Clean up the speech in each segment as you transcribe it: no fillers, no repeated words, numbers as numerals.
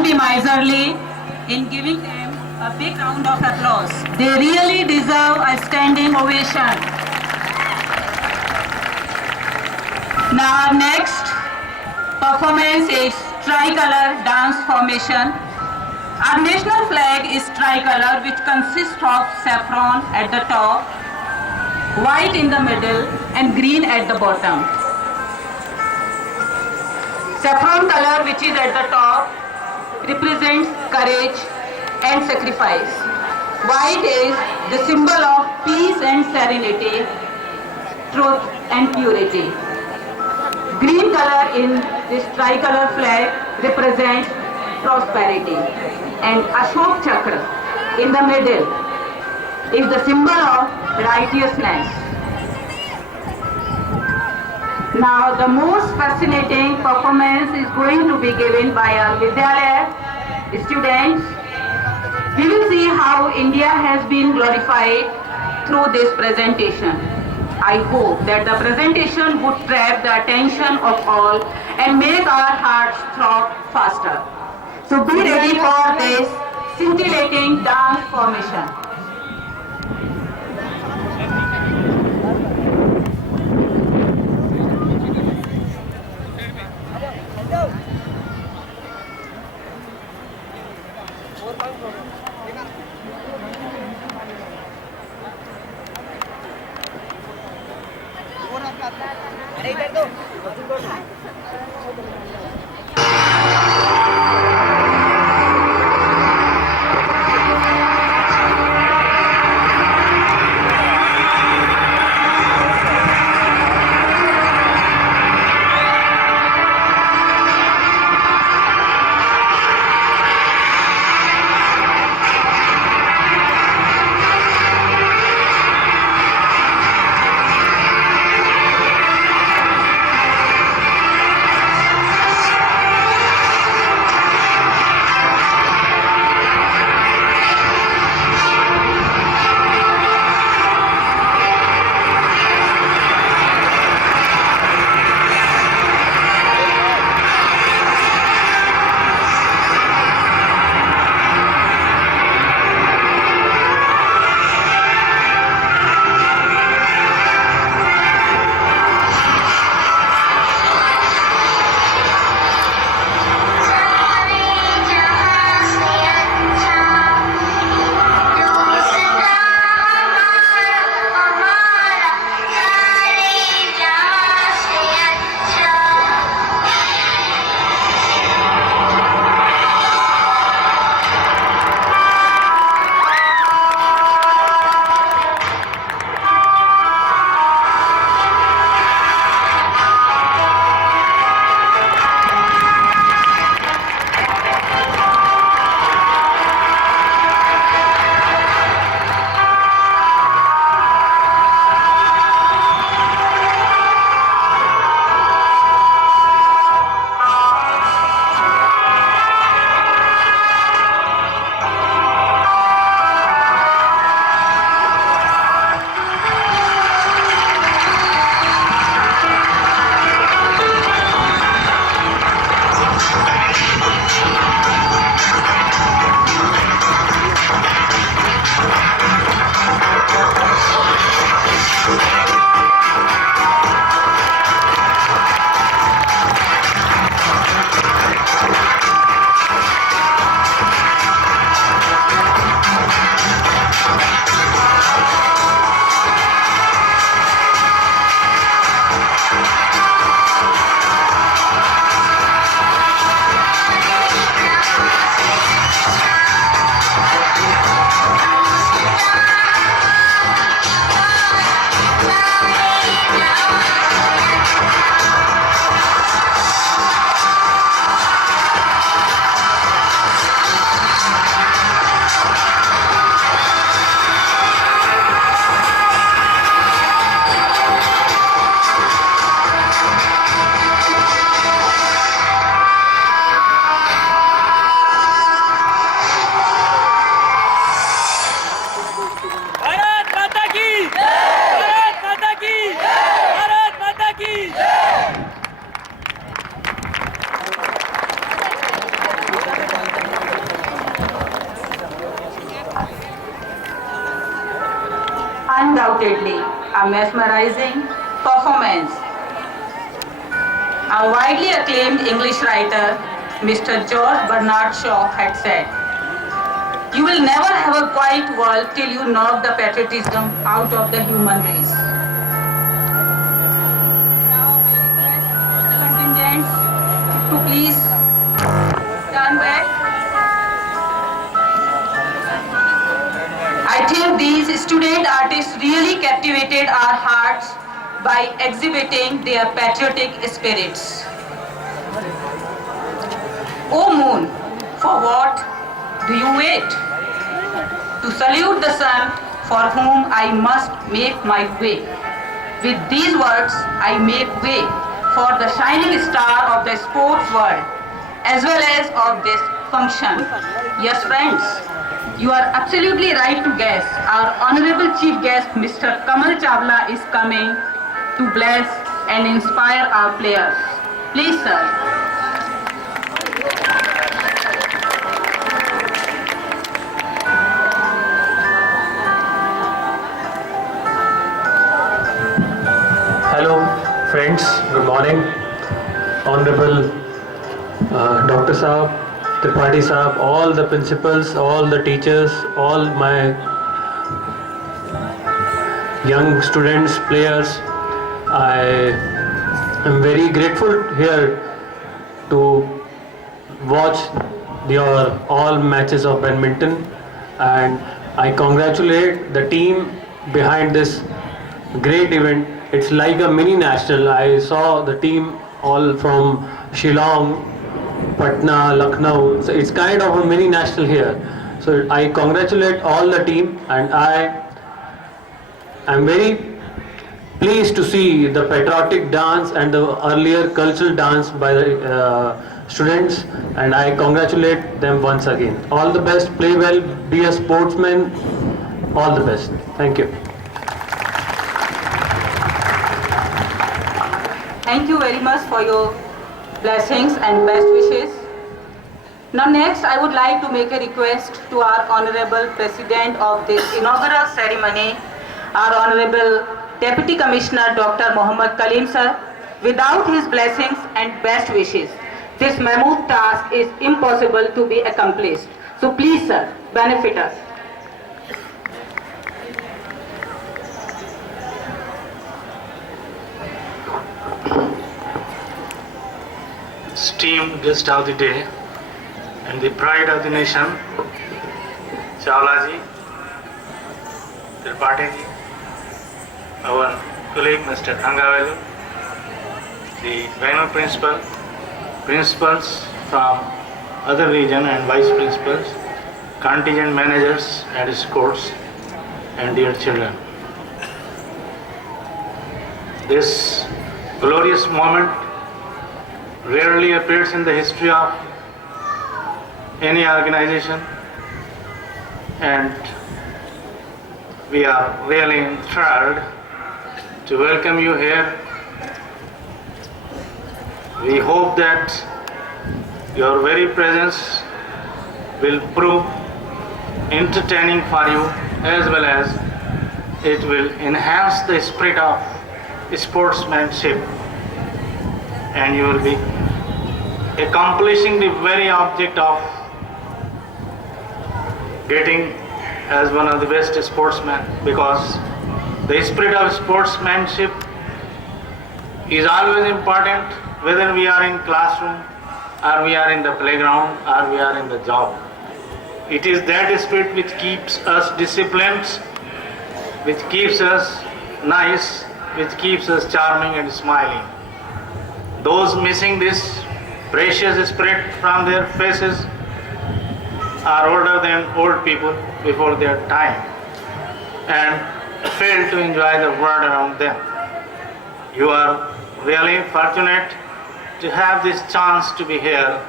not be miserly in giving them a big round of applause. They really deserve a standing ovation. Now next performance is tricolor dance formation. Our national flag is tricolor, which consists of saffron at the top, white in the middle and green at the bottom. Saffron color, which is at the top, represents courage and sacrifice. White is the symbol of peace and serenity, truth and purity. Green color in this tricolor flag represents prosperity. And Ashok Chakra in the middle is the symbol of righteousness. Now the most fascinating performance is going to be given by our Vidyalaya students. We will see how India has been glorified through this presentation. I hope that the presentation would grab the attention of all and make our hearts throb faster. So be ready for this scintillating dance formation. अरे इधर दो mesmerizing performance. A widely acclaimed English writer, Mr. George Bernard Shaw, had said, "You will never have a quiet world till you knock the patriotism out of the human race." Now I request the contingents to please turn back. I think these student artists really captivated our hearts by exhibiting their patriotic spirits. O moon, for what do you wait? To salute the sun for whom I must make my way. With these words, I make way for the shining star of the sports world as well as of this function. Yes, friends, you are absolutely right to guess. Our honorable chief guest, Mr. Kamal Chawla, is coming to bless and inspire our players. Please, sir. Hello friends, good morning. Honorable Dr. Saab, Tripathi Saab, all the principals, all the teachers, all my young students, players. I am very grateful here to watch your all matches of badminton, and I congratulate the team behind this great event. It's like a mini national. I saw the team all from Shillong, Patna, Lucknow. So it's kind of a mini national here. So I congratulate all the team, and I am very pleased to see the patriotic dance and the earlier cultural dance by the students, and I congratulate them once again. All the best, play well, be a sportsman, all the best. Thank you. Thank you very much for your blessings and best wishes. Now next, I would like to make a request to our Honorable President of this inaugural ceremony, our Honorable Deputy Commissioner Dr. Mohammad Kaleem sir. Without his blessings and best wishes, this mammoth task is impossible to be accomplished. So please sir, benefit us. Esteemed guest of the day and the pride of the nation, Chawla ji, Tripathi ji, our colleague Mr. Thangavelu, the final principals from other region and vice principals, contingent managers and scouts, and dear children. This glorious moment rarely appears in the history of any organization, and we are really enthralled to welcome you here. We hope that your very presence will prove entertaining for you, as well as it will enhance the spirit of sportsmanship, and you will be accomplishing the very object of getting as one of the best sportsmen, because the spirit of sportsmanship is always important, whether we are in classroom or we are in the playground or we are in the job. It is that spirit which keeps us disciplined, which keeps us nice, which keeps us charming and smiling. Those missing this precious spirit from their faces are older than old people before their time and fail to enjoy the world around them. You are really fortunate to have this chance to be here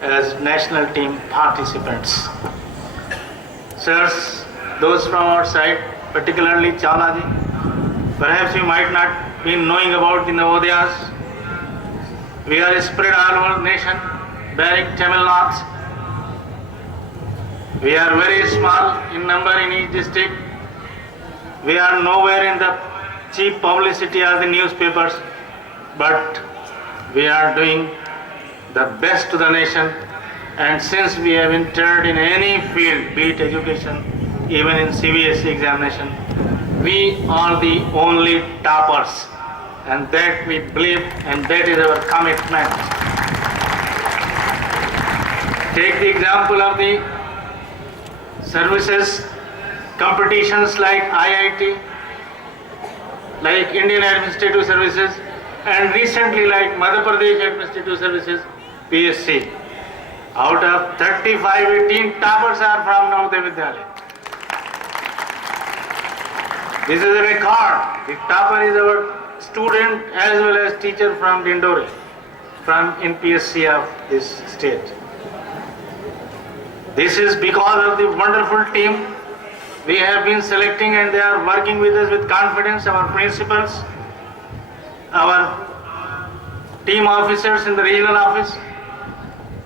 as national team participants. Sirs, those from our side, particularly Chawla ji, perhaps you might not be knowing about the Navodayas. We are spread all over nation, bearing Tamil Nadu. We are very small in number in each district. We are nowhere in the cheap publicity as the newspapers, but we are doing the best to the nation. And since we have entered in any field, be it education, even in CBSE examination, we are the only toppers, and that we believe, and that is our commitment. Take the example of the services, competitions like IIT, like Indian Administrative Services, and recently like Madhya Pradesh Administrative Services, PSC. Out of 35, 18 toppers are from Navodaya Vidyalaya. This is a record. The topper is our student as well as teacher from Dindori, from in PSC of this state. This is because of the wonderful team we have been selecting, and they are working with us with confidence, our principals, our team officers in the regional office,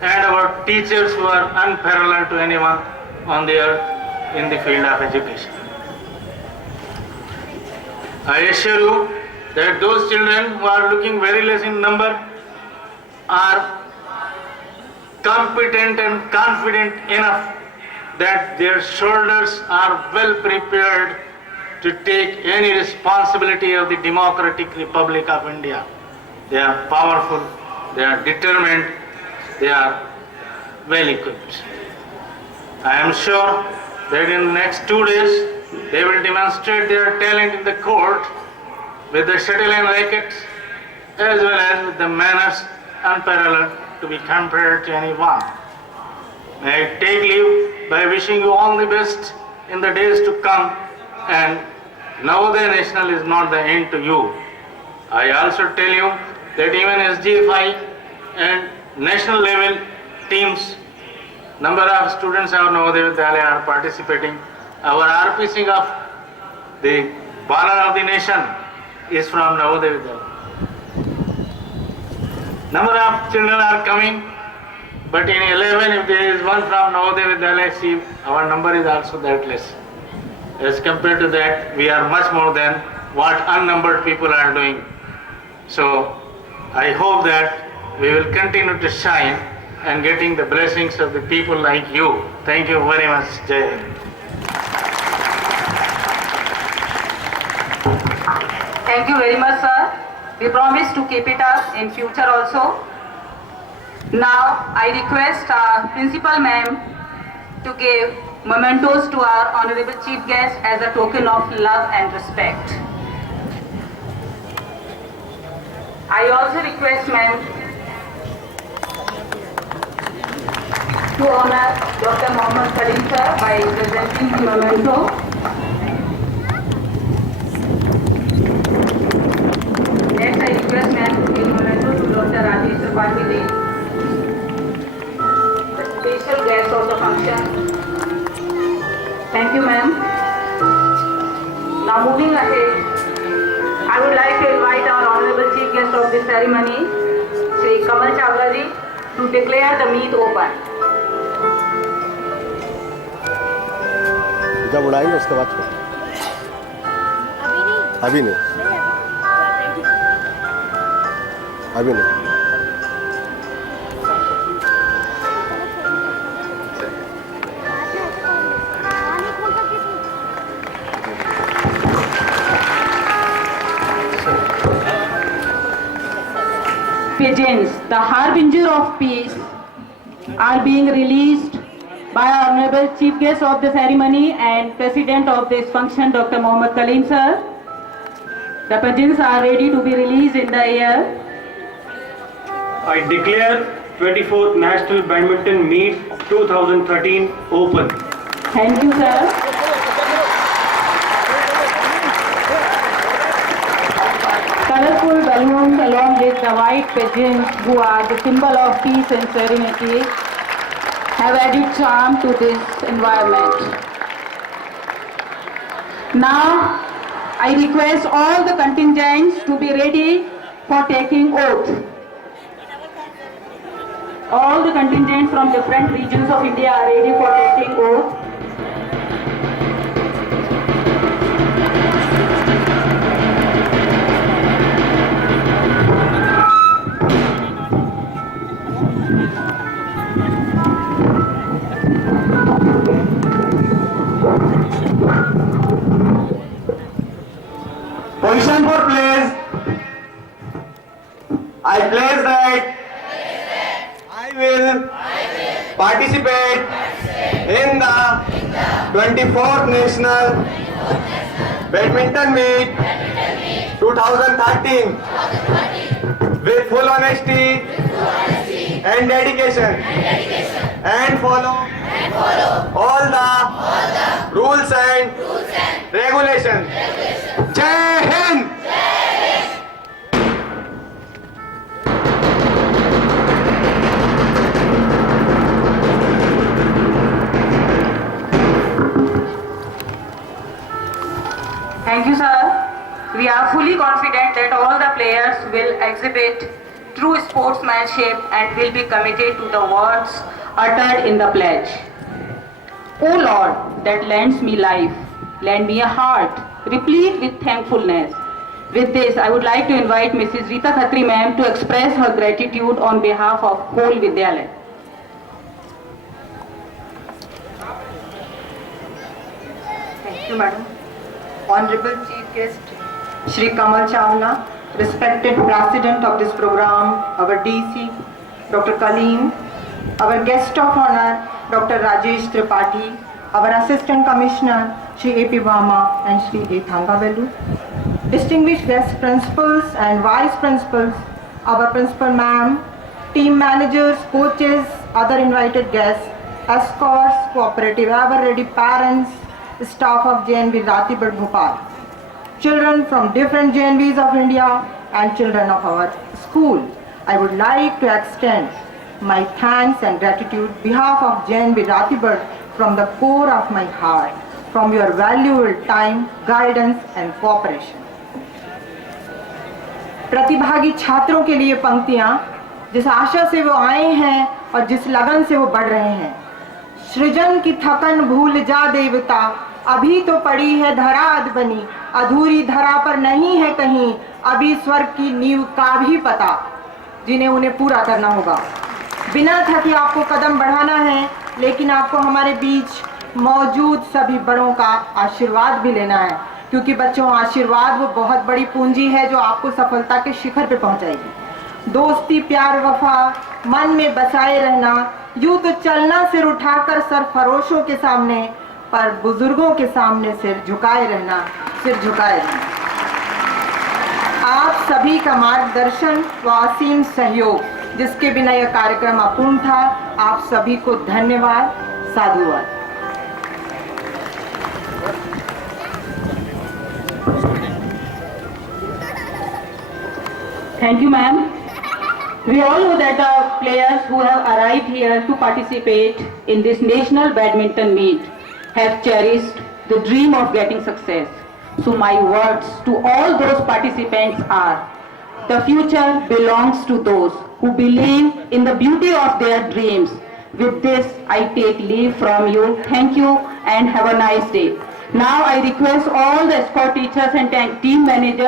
and our teachers who are unparalleled to anyone on the earth in the field of education. I assure you that those children who are looking very less in number are competent and confident enough that their shoulders are well prepared to take any responsibility of the Democratic Republic of India. They are powerful, they are determined, they are well equipped. I am sure that in the next 2 days they will demonstrate their talent in the court with the shuttle and rackets as well as with the manners unparalleled to be compared to anyone. May I take leave by wishing you all the best in the days to come, and Navodaya National is not the end to you. I also tell you that even SGFI and national level teams, number of students of Navodaya Vidyalaya are participating. Our RPC of the banner of the nation is from Navodaya Vidyalaya. Number of children are coming, but in 11, if there is one from Navodaya Vidyalaya, see, our number is also that less. As compared to that, we are much more than what unnumbered people are doing. So, I hope that we will continue to shine and getting the blessings of the people like you. Thank you very much, Jai Hind. Thank you very much, sir. We promise to keep it up in future also. Now, I request our principal ma'am to give mementos to our honorable chief guest as a token of love and respect. I also request ma'am to honor Dr. Mohammad Karim sir by presenting the memento. Next, I request ma'am to give memento to Dr. Rajesh Tripathi, the special guest of the function. Thank you, ma'am. Now, moving ahead, I would like to invite our honorable chief guest of this ceremony, Shri Kamal Chawla ji, to declare the meet open. जब उड़ाएंगे उसके बाद छोड़ अभी नहीं अभी नहीं Pigeons, the harbinger of peace, are being released by our honorable chief guest of the ceremony and president of this function, Dr. Mohammad Kalim sir. The pigeons are ready to be released in the air. I declare 24th National Badminton Meet 2013 open. Thank you, sir. Colorful balloons along with the white pigeons, who are the symbol of peace and serenity, have added charm to this environment. Now, I request all the contingents to be ready for taking oath. All the contingents from different regions of India are ready for taking oath. I pledge that I will participate in the 24th National Badminton Meet 2013 with full honesty and dedication and follow all the rules and regulations. Jai Hind! Thank you, sir. We are fully confident that all the players will exhibit true sportsmanship and will be committed to the words uttered in the pledge. O Lord, that lends me life, lend me a heart replete with thankfulness. With this, I would like to invite Mrs. Rita Khatri ma'am to express her gratitude on behalf of whole Vidyalaya. Thank you, madam. Honorable Chief Guest, Shri Kamal Chawla, respected President of this program, our DC, Dr. Kaleem, our guest of honor, Dr. Rajesh Tripathi, our Assistant Commissioner, Shri A.P. Vama and Shri A. Thangavelu, distinguished guest principals and vice principals, our principal ma'am, team managers, coaches, other invited guests, escorts, cooperative ever-ready parents, staff of JNV Ratibad Bhopal, children from different JNVs of India and children of our school. I would like to extend my thanks and gratitude on behalf of JNV Ratibad from the core of my heart, from your valuable time, guidance and cooperation. प्रतिभागी छात्रों के लिए पंक्तियां जिस आशा से वो आए हैं और जिस लगन से वो बढ़ रहे हैं। सृजन की थकन भूल जा देवता, अभी तो पड़ी है धरा अध बनी, अधूरी धरा पर नहीं है कहीं, अभी स्वर्ग की नींव का भी पता, जिन्हें उन्हें पूरा करना होगा। बिना थके आपको कदम बढ़ाना है, लेकिन आपको हमारे बीच मौजूद सभी बड़ों का आशीर्वाद भी लेना है, क्योंकि बच्चों आशीर्वाद वो बहुत बड़ी पूंजी है जो आपको सफलता के शिखर पे पहुंचाएगी। दोस्ती प्यार वफा मन में बसाए रहना, यूं तो चलना सिर उठाकर सरफरोशों के सामने, पर बुजुर्गों के सामने सिर झुकाए रहना, सिर झुकाए रहना। आप सभी का मार्गदर्शन व असीम सहयोग, जिसके बिना यह कार्यक्रम अपूर्ण था, आप सभी को धन्यवाद, साधुवाद। Thank you, ma'am. We all know that the players who have arrived here to participate in this national badminton meet have cherished the dream of getting success. So my words to all those participants are, the future belongs to those who believe in the beauty of their dreams. With this, I take leave from you. Thank you and have a nice day. Now I request all the escort teachers and team managers